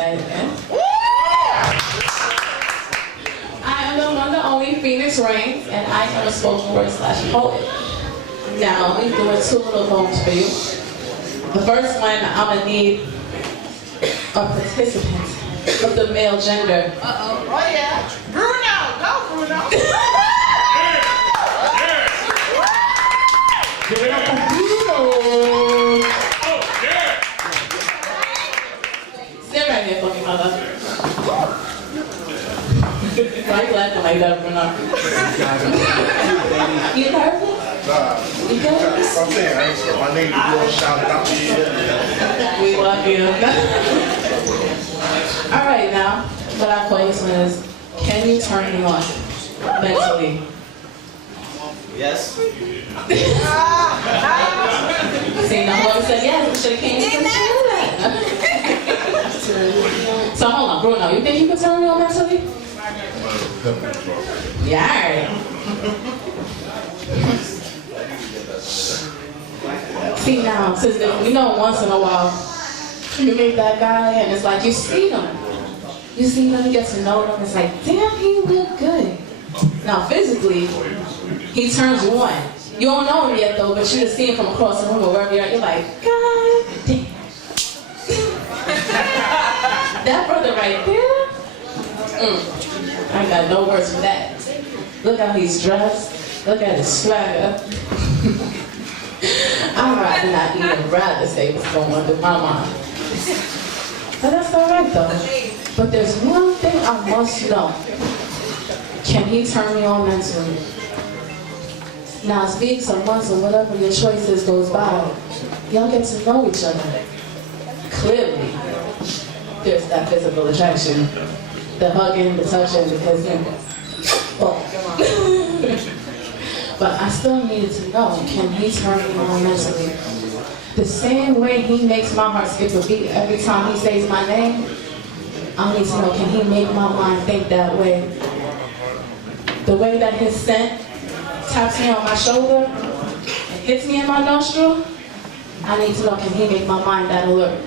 tonight again. I am the one, the only Phoenix Reigns, and I am a spoken word / poet. Now, we're doing 2 little poems for you. The first one, I'm gonna need a participant of the male gender. Uh-oh. Oh, yeah. Bruno. Go, Bruno. Give it up for Bruno. Oh, yeah. Sit right here for me, mother. Why are you laughing like that, Bruno? You nervous? You nervous? I'm saying, I ain't sure my name to go shout out to you. We love you. All right, now, what our question is, can you turn me on mentally? Yes. See, now whoever said yes, we should have came even that. So hold on, Bruno, you think you can turn me on mentally? Yeah, all right. See now, sister, we know once in a while, you meet that guy and it's like you see him. You see him, you get to know him, it's like, damn, he look good. Now physically, he turns you on. You don't know him yet though, but you just see him from across the room or wherever you're at, you're like, God damn. That brother right there, I ain't got no words for that. Look how he's dressed, look at his swagger. I'd rather not even rather say what's going on through my mind. But that's alright though. But there's one thing I must know. Can he turn me on mentally? Now as weeks or months or whatever your choices goes by, y'all get to know each other. Clearly, there's that physical attraction. The hugging, the touching, the kissing. But I still needed to know, can he turn me on mentally? The same way he makes my heart skip a beat every time he says my name, I need to know, can he make my mind think that way? The way that his scent taps me on my shoulder and hits me in my nostril, I need to know, can he make my mind that alert?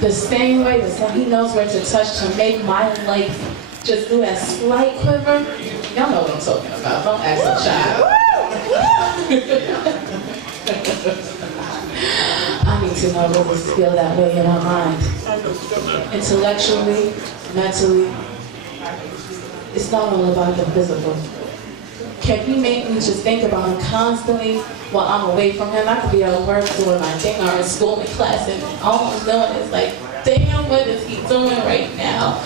The same way that he knows where to touch to make my life just do that slight quiver. Y'all know what I'm talking about. Don't act so shy. I need to know what to feel that way in my mind. Intellectually, mentally, it's not all about the physical. Can he make me just think about him constantly while I'm away from him? I could be at work doing my thing or in school in class and all I'm doing is like, damn, what is he doing right now?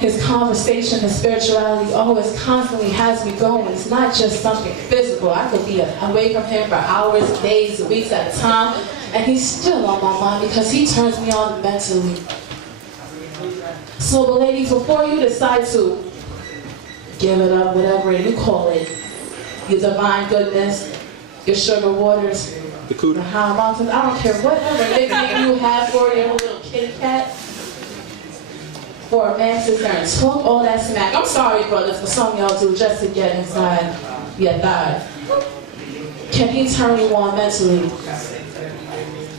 His conversation, his spirituality always constantly has me going. It's not just something physical. I could be away from him for hours, days, weeks at a time, and he's still on my mind because he turns me on mentally. So, but ladies, before you decide to give it up, whatever you call it, your divine goodness, your sugar waters, the high mountains, I don't care whatever nickname you have for your little kitty cat, for a man sits there and talk all that smack. I'm sorry, brothers, but some of y'all do just to get inside your thigh. Can he turn you on mentally?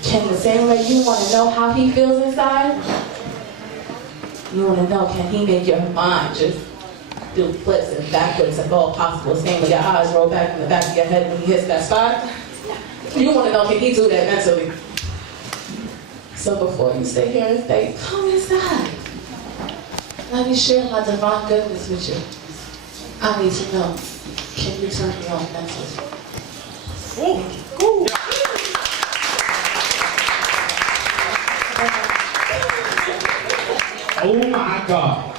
Can the same way you want to know how he feels inside, you want to know, can he make your mind just do flips and backwards and all possible? Same with your eyes roll back in the back of your head when he hits that spot. You want to know, can he do that mentally? So before you sit here and say, come inside, let me share my divine goodness with you, I need to know, can you turn me on mentally? Ooh. Oh my God.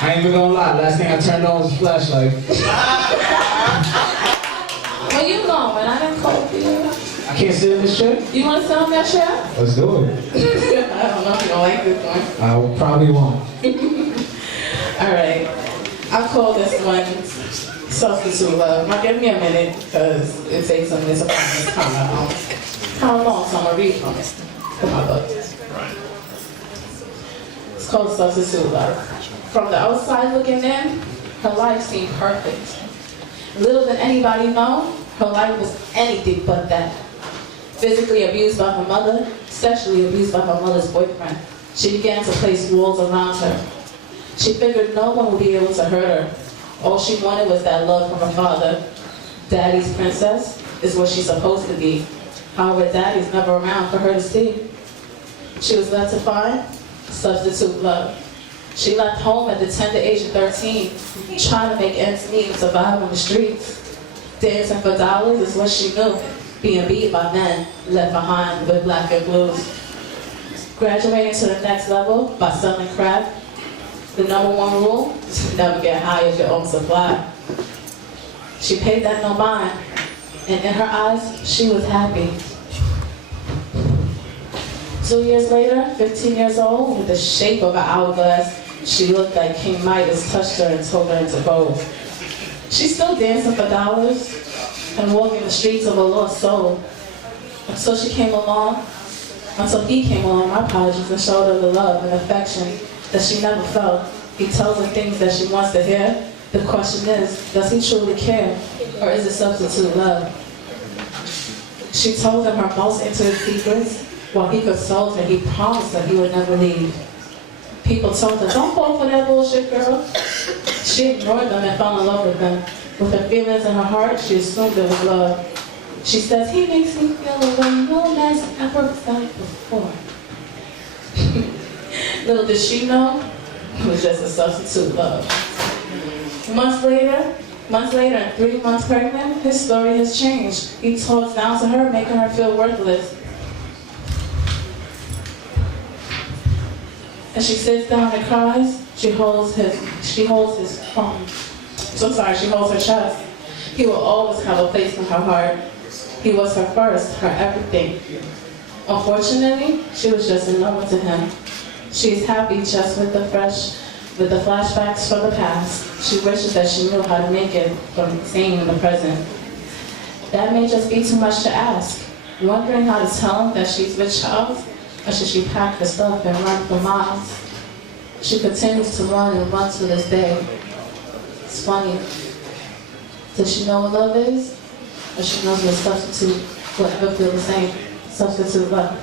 I ain't even gonna lie, last thing I turned on was the flashlight. Where you going? I didn't call for you. I can't sit in this chair? You want to sit on that chair? Let's do it. I don't know if you don't like this one. I probably won't. All right. I'll call this one Substitute Love. Now give me a minute because it takes some disappointment. How long? So I'm going to read from it. From my book. It's called Substitute Love. From the outside looking in, her life seemed perfect. Little did anybody know, her life was anything but that. Physically abused by her mother, sexually abused by her mother's boyfriend. She began to place walls around her. She figured no one would be able to hurt her. All she wanted was that love from her father. Daddy's princess is what she's supposed to be. However, Daddy's never around for her to see. She was left to find substitute love. She left home at the tender age of 13, trying to make ends meet and survive on the streets. Dancing for dollars is what she knew, being beat by men left behind with black and blues. Graduating to the next level by selling crack. The #1 rule is to never get high as your own supply. She paid that no mind, and in her eyes, she was happy. 2 years later, 15 years old, with the shape of an hourglass, she looked like King Midas touched her and told her to go. She's still dancing for dollars and walking the streets of a lost soul. Until he came along, my apologies, and showed her the love and affection that she never felt. He tells her things that she wants to hear. The question is, does he truly care, or is it substitute love? She told him her most intimate secrets. While he consoled her, he promised that he would never leave. People told her, don't fall for that bullshit, girl. She ignored them and fell in love with them. With her feelings in her heart, she assumed it was love. She says, he makes me feel a way no man's ever felt before. Little did she know, it was just a substitute love. Months later, and 3 months pregnant, his story has changed. He talks down to her, making her feel worthless. As she sits down and cries, she holds her chest. He will always have a place in her heart. He was her first, her everything. Unfortunately, she was just a number to him. She's happy just with the flashbacks from the past. She wishes that she knew how to make it from staying in the present. That may just be too much to ask. Wondering how to tell him that she's with Charles, or should she pack her stuff and run for miles? She continues to run and run to this day. It's funny. Does she know what love is? Or she knows what substitute will ever feel the same? Substitute love.